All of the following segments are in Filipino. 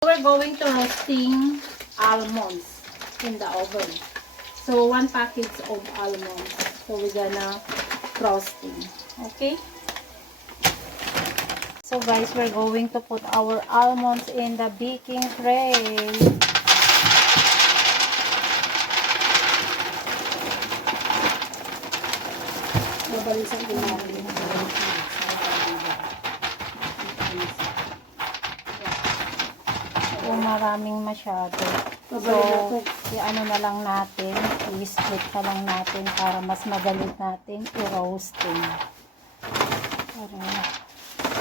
We're going to roasting almonds in the oven. So 1 package of almonds. So we're gonna roasting. Okay? So guys, we're going to put our almonds in the baking tray. Babalisan din natin. Kung maraming masyado. So, i-ano na lang natin, i-split na lang natin para mas madali natin i-roasting. Para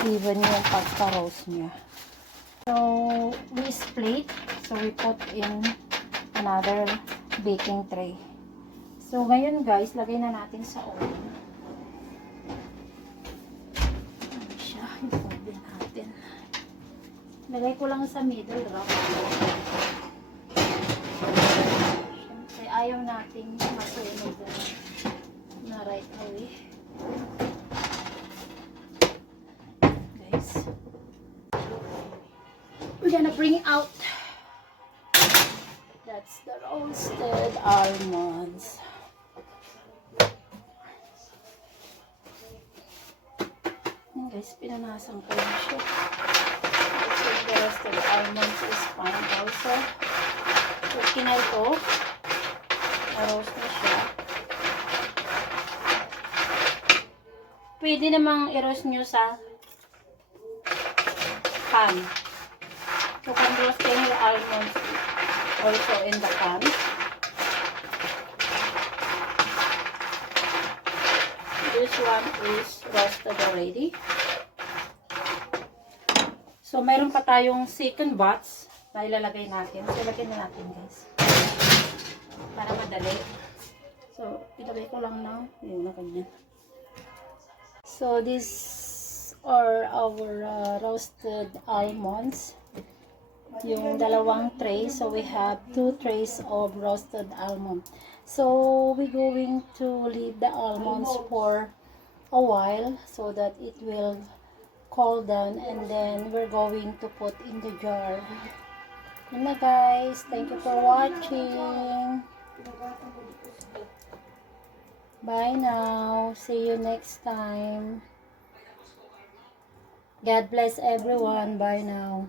even yung pagka-roast niya. So, we split. So, we put in another baking tray. So, ngayon guys, lagay na natin sa oven. Ano siya? Yung oven natin. Lagay ko lang sa middle rack. Siyempre, ayaw natin masunog na right away. Guys, we're gonna bring out. That's the roasted almonds. And guys, pinanasan ko na siya. The roasted almonds is fine also. Okay na ito. Na-roast na siya. Pwede namang i-roast nyo sa pan. You can roasting the almonds also in the pan. This one is roasted already. So, mayroon pa tayong second batch na ilalagay natin. So, ilagay na natin guys. Para madali. So, ilagay ko lang na yun na ganyan. So, these are our roasted almonds. Yung dalawang tray. So, we have 2 trays of roasted almond. So, we're going to leave the almonds for a while so that it will cool down, and then we're going to put in the jar. Yun na guys, thank you for watching. Bye now, see you next time. God bless everyone. Bye now.